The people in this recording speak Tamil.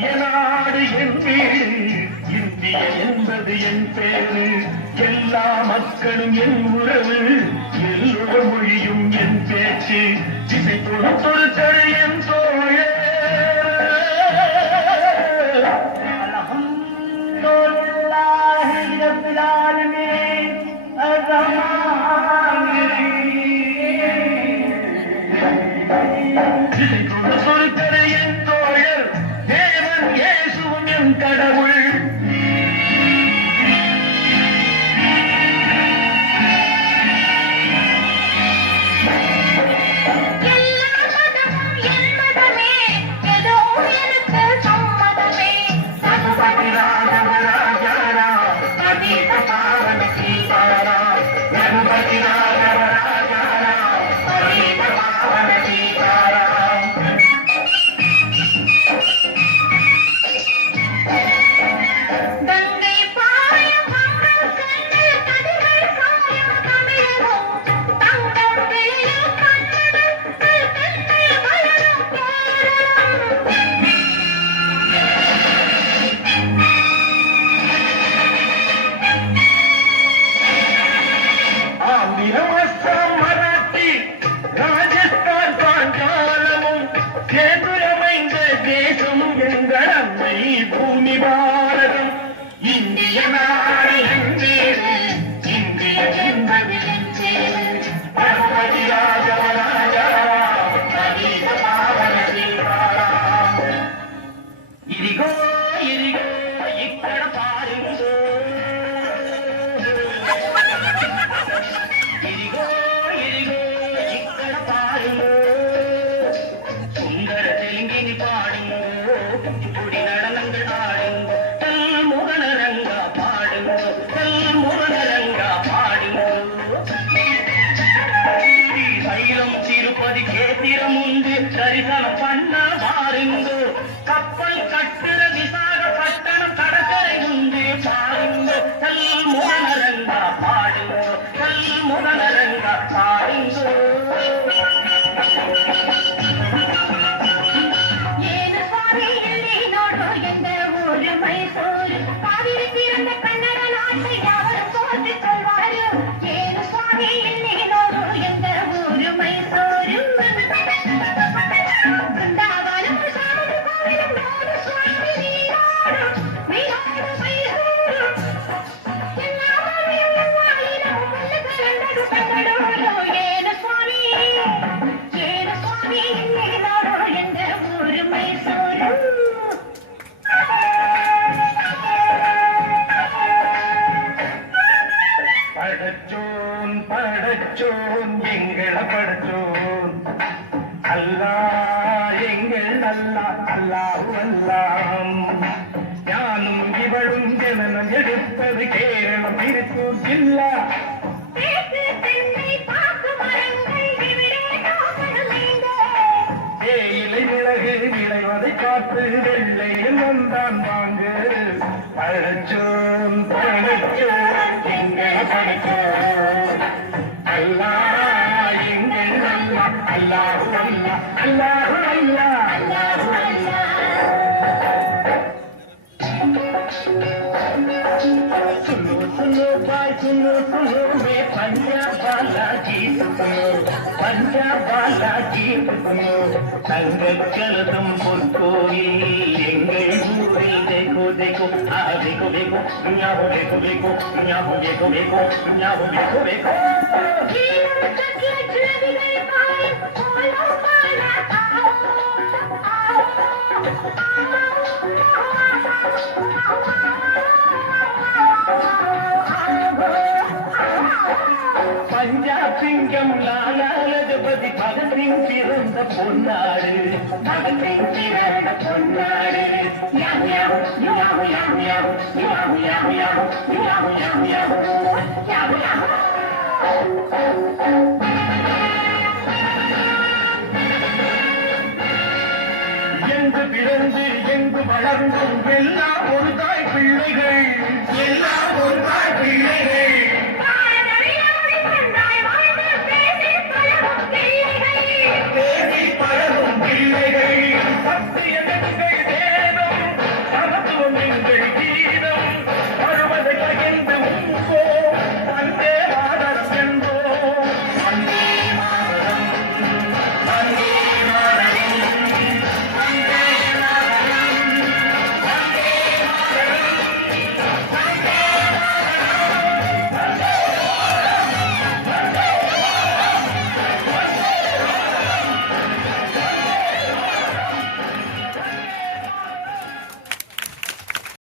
இந்திய நாடு என் வீடு, இந்திய என்பது என் பேரு, எல்லா மக்களும் என் உறவு, எல்லோர மொழியும் என் பேச்சு, திசை தொழுத்தொரு என் தோழே. அல்ஹம்துலில்லாஹி ரப்பில் ஆலமீன் திசை தொழுத்தொரு என் தோழர், தேவன் இயேசுவும் என் கடவுள். பூமி பாரதம் இந்திய நாடு என் வீடு, இந்திய என்பது என் பேரு, பரமதி ராஜவராஜா அதீத பாவன சீதாராம். ఇదిగో ఇదిగో ఇక్కడ పారిందో, ఇదిగో ఇదిగో ఇక్కడ పారిందో, సుందర తెలుగిని పాడిందో, గుడి நடனங்கள் ஆடுங்கோ, தல்முகனரங்கா பாடுங்கோ, தல்முகனரங்கா பாடுங்கோ. சைலம் திருப்பதி கேத்திரம் உண்டு, தரிசனம் பண்ண பாருங்கோ, கப்பல் கட்டுற விசாகப்பட்டணம் கடற்கரை உண்டு பாருங்கோ, தல்முகனரங்கா பாடுங்கோ, தல்முகனரங்கா பாடுங்கோ. படைச்சோன் படைச்சோன் எங்களை படைச்சோன் அல்லாஹ், எங்கள் அல்லாஹ், அல்லாஹு அல்லாம். ஞானும் இவளும் ஜனனம் எடுப்பது கேரளம் திருப்பூர் ஜில்லா. தேயிலை மிளகு விளைவதை பார்த்து வெள்ளையில் வந்தான் வாங்கு. படைச்சோன் படைச்சோன் எங்களை படைச்சோன் அல்லாஹ், எங்கள் அல்லாஹ், அல்லாஹு அல்லாஹ், அல்லாஹு அல்லாஹ், அல்லாஹு அல்லாஹ். सुनो सुनो भाई सुनो सुनो मैं पंजाब वाला गीत सुनो, पंजाब वाला गीत सुनो. संगचलतम பொற்கோயில் எங்கள் ஊரில் देखो देखो आ देखो देखो दुनिया हो देखो देखो दुनिया हो देखो देखो दुनिया हो देखो देखो. பஞ்சாப் சிங்கம் லாலா லஜபதி பகத்சிங் பிறந்த பொன்னாடு, பகத்சிங் பிறந்த பொன்னாடு. யாஹு யாஹு யாஹு யாஹு யாஹு யாஹு யாஹு யாஹு யாஹு யாஹு யாஹு யாஹு. எங்கு பிறந்து எங்கு வளர்ந்தும் எல்லாம் ஒரு தாய் பிள்ளைகள், எல்லாம் ஒரு தாய் பிள்ளைகள்.